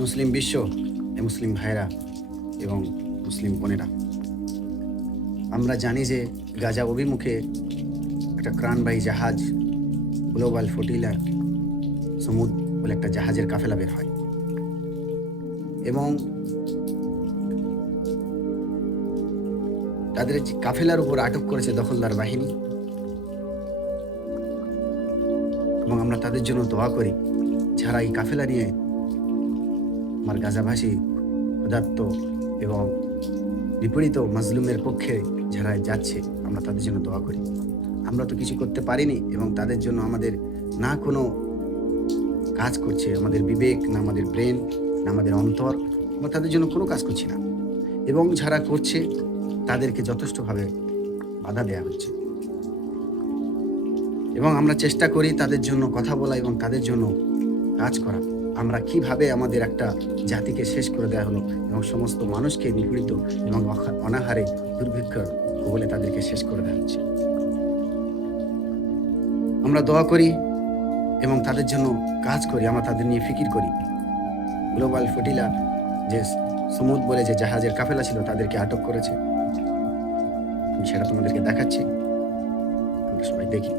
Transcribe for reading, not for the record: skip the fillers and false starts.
মুসলিম বিশ্ব, মুসলিম ভাইরা এবং মুসলিম বোনেরা, আমরা জানি যে গাজা অভিমুখে একটা ত্রাণবাহী জাহাজ গ্লোবাল ফ্লোটিলা সমুদ বলে একটা জাহাজের কাফেলা বের হয় এবং তাদের যে কাফেলার উপর আটক করেছে দখলদার বাহিনী, এবং আমরা তাদের জন্য দোয়া করি যারা এই কাফেলা নিয়ে আমার গাজাভাষী ক্ষুধার্ত এবং নিপীড়িত মাজলুমের পক্ষে যারা যাচ্ছে, আমরা তাদের জন্য দোয়া করি। আমরা তো কিছু করতে পারিনি এবং তাদের জন্য আমাদের না কোনো কাজ করছে, আমাদের বিবেক না আমাদের ব্রেন না আমাদের অন্তর, আমরা তাদের জন্য কোনো কাজ করছি না, এবং যারা করছে তাদেরকে যথেষ্টভাবে বাধা দেওয়া হচ্ছে। এবং আমরা চেষ্টা করি তাদের জন্য কথা বলা এবং তাদের জন্য কাজ করা। আমরা কিভাবে আমাদের একটা জাতিকে শেষ করে দেওয়া হলো এবং সমস্ত মানুষকে নিপীড়িত এবং অনাহারে দুর্ভিক্ষর কবলে তাদেরকে শেষ করে দেওয়া হচ্ছে। আমরা দোয়া করি এবং তাদের জন্য কাজ করি, আমরা তাদের নিয়ে ফিকির করি। গ্লোবাল ফ্লোটিলা যে সমুদ বলে যে জাহাজের কাফেলা ছিল তাদেরকে আটক করেছে, আমি সেটা তোমাদেরকে দেখাচ্ছি, আমরা সবাই দেখি।